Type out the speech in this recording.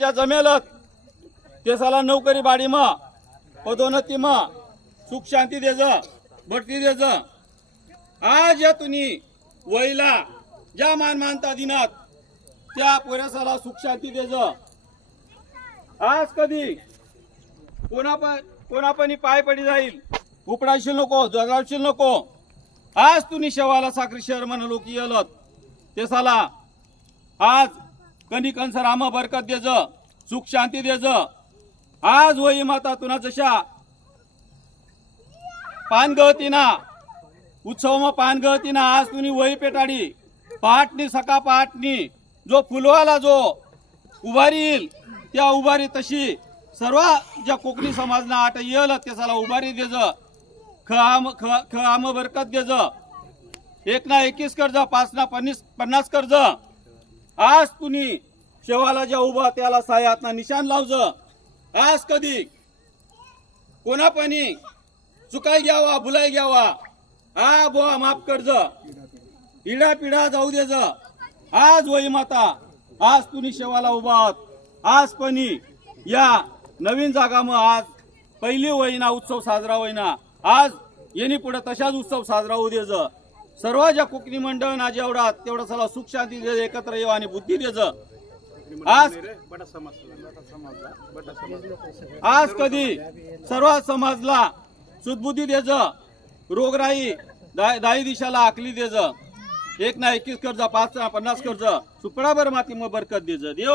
त्या जमेलत ते साला नोकरी बाड़ी में पदोन्नति में सुख शांति देज बढती देज। आज या तुम्ही वयला ज्या मानता दिनात त्या पोरेसाला सुख शांती देज। आज कधी कोणापणी पाय पडी जाईल उपडाशील नको जगावशील नको। आज तुम्ही शेवाला साखरी शहर म्हणून लोक येलत ते साला आज कणी कंसर आम बरकत देज सुख शांती देज। आज वही माता तुना जशा पान गळतीना उत्सव में पान गळतीना आज तुम्ही वही पेटाडी पहाटनी सका पहाटनी जो फुलवाला जो उभारी येईल त्या उभारी तशी सर्व ज्या कोकणी समाजना आट येल त्याला उभारी देज ख आम बरकत देज। 1 ना 21 कर्ज 5 ना 50 कर्ज। आज तुम्ही शेवाला ज्या उभा त्याला सायातना निशान लावज। आज कधी कोणापणी चुकाय घ्यावा भुलाय घ्यावा आ बुवा माफ कर्ज इडा पिढा जाऊ देज। आज वही माता आज तुम्ही शेवाला उभा आहात। आज पणी या नवीन जागा मग आज पहिली वहिना उत्सव साजरा होईना। आज येणी पुढे तशाच उत्सव साजरा होऊ देज। सर्व ज्या कोकणी मंडळ ना जेवढा तेवढा सला सुख शांती देज एकत्र येऊ आणि बुद्धी देज। आज कधी सर्व समाजला सुदबुद्धी देज रोगराई दाई दिशाला आखली देज। 1 ना 21 कर्ज 5 ना 50 कर्ज सुपडाभर माती मग बरकत देज। देव